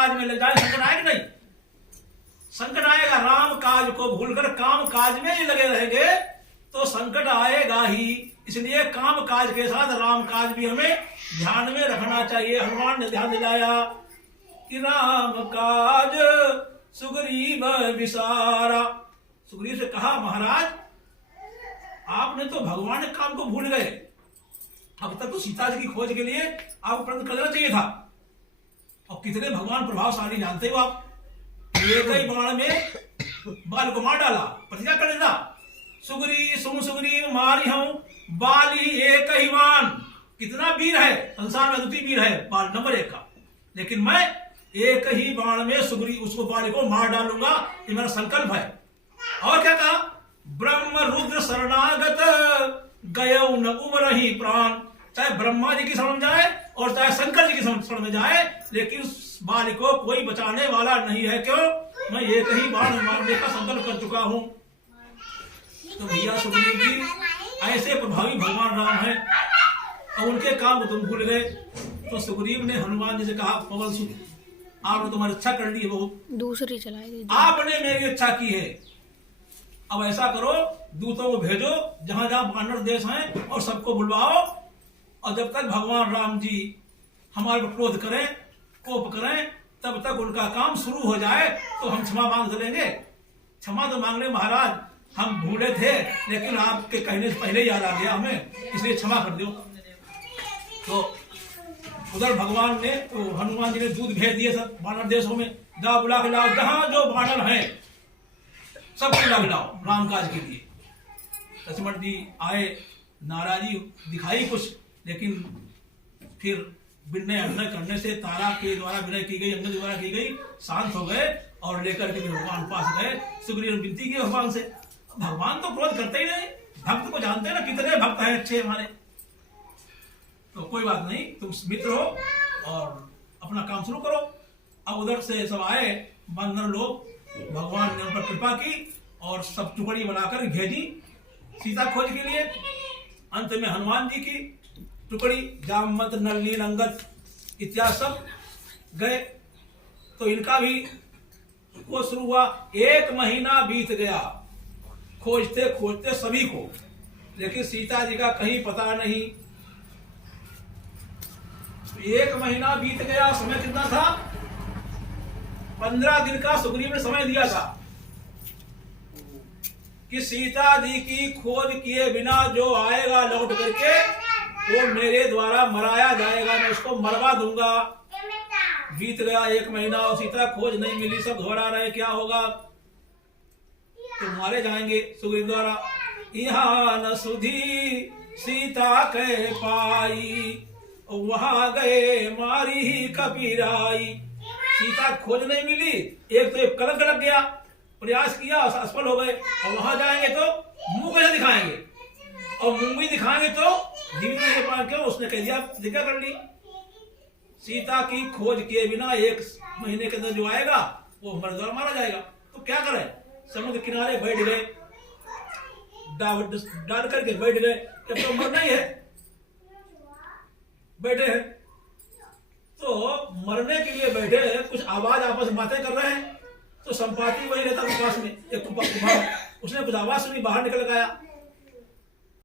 काज में लग जाए, संकट आएगा नहीं? संकट आएगा। राम काज को भूलकर काम काज में ही लगे रहेंगे तो संकट आएगा ही। इसलिए काम काज के साथ राम काज भी हमें ध्यान में रखना चाहिए। हनुमान ने ध्यान दिलाया कि राम काज सुग्रीव विसारा। सुग्रीव से कहा, महाराज आपने तो भगवान के काम को भूल गए। अब तक तो सीता जी की खोज के लिए आपको प्रयत्न कर देना चाहिए था। और कितने भगवान प्रभावशाली जानते हो आप। एक ही बाण में बाल को मार डाला, प्रतिज्ञा कर देता, सुग्रीव मारी हूं बाली एक ही बाण। कितना वीर है, संसार में अद्वितीय वीर है बाल, नंबर 1 का। लेकिन मैं एक ही बाण में सुग्रीव उसको बाली को मार डालूंगा, ये मेरा संकल्प है। और क्या कहा, ब्रह्म रुद्र शरणागत गयो न उमरहि प्राण। चाहे ब्रह्मा जी की शरण जाए और चाहे शंकर जी की शरण में जाए, लेकिन बाली को कोई बचाने वाला नहीं है। क्यों? मैं एक ही बाण मारने का संकल्प कर चुका हूं। तो भैया सुग्रीव जी ऐसे प्रभावी भगवान राम हैं और उनके काम को तुम भूल गए। तो सुग्रीव ने हनुमान जी से कहा, पवन सुत, आपने तुम्हारी इच्छा कर ली है, बहुत दूसरी चलाई, आपने मेरी इच्छा की है। अब ऐसा करो, दूतों को भेजो जहां जहां वानर देश हैं और सबको बुलवाओ। और जब तक भगवान राम जी हमारे पर क्रोध करें, कोप करें, तब तक उनका काम शुरू हो जाए तो हम क्षमा मांग लेंगे। क्षमा तो मांग ले महाराज, हम भूले थे, लेकिन आपके कहने से पहले याद आ गया हमें, इसलिए क्षमा कर दो। तो उधर भगवान ने, तो हनुमान जी ने दूध भेज दिए सब वानर देशों में, जा बुला के लाओ, जहां जो वानर हैं सब बुला के लाओ राम काज के लिए। लक्ष्मण जी आए, नाराजी दिखाई कुछ, लेकिन फिर विनय अन्य करने से तारा के द्वारा विनय की गई, अंगद द्वारा की गई, शांत हो गए और लेकर के भगवान पास गए। सुग्रीव ने विनती की भगवान से। भगवान तो क्रोध करते ही नहीं, भक्त को जानते हैं ना, कितने भक्त हैं अच्छे हमारे। तो कोई बात नहीं, तुम मित्र हो और अपना काम शुरू करो। अब उधर से सब आए बंदर लोग, भगवान ने उन पर कृपा की और सब टुकड़ी बनाकर भेजी सीता खोज के लिए। अंत में हनुमान जी की टुकड़ी, जामवंत, नल, नील, अंगद इत्यादि सब गए। तो इनका भी वो शुरू हुआ। 1 महीना बीत गया खोजते खोजते सभी को, लेकिन सीता जी का कहीं पता नहीं। 1 महीना बीत गया। समय कितना था? 15 दिन का सुग्रीव ने समय दिया था कि सीता जी की खोज किए बिना जो आएगा लौट करके, वो मेरे द्वारा मराया जाएगा, मैं उसको मरवा दूंगा। बीत गया 1 महीना और सीता खोज नहीं मिली, सब घबरा रहे क्या होगा, तो मारे जाएंगे सुग्रीव द्वारा। यहाँ न सुधी सीता के पाई, वहां गए मारी ही कबीराई। सीता खोज नहीं मिली, एक तो एक कलंक लग गया, प्रयास किया असफल हो गए। और वहां जाएंगे तो मुंह कैसे दिखाएंगे, और मुंह भी दिखाएंगे तो जीवित नहीं पाएंगे। क्यों? उसने कह दिया, प्रतिज्ञा कर ली, सीता की खोज किए बिना 1 महीने के अंदर जो आएगा वो हमारे द्वारा मारा जाएगा। तो क्या करें? समुद्र किनारे बैठ गए, डाल करके बैठ गए, जब तो मरना ही है, बैठे हैं। तो मरने के लिए बैठे, कुछ आवाज आपस में बातें कर रहे हैं। तो संपाति वही रहता था पास में, एक कुम्हार, उसने कुछ आवाज सुनी, बाहर निकल गया।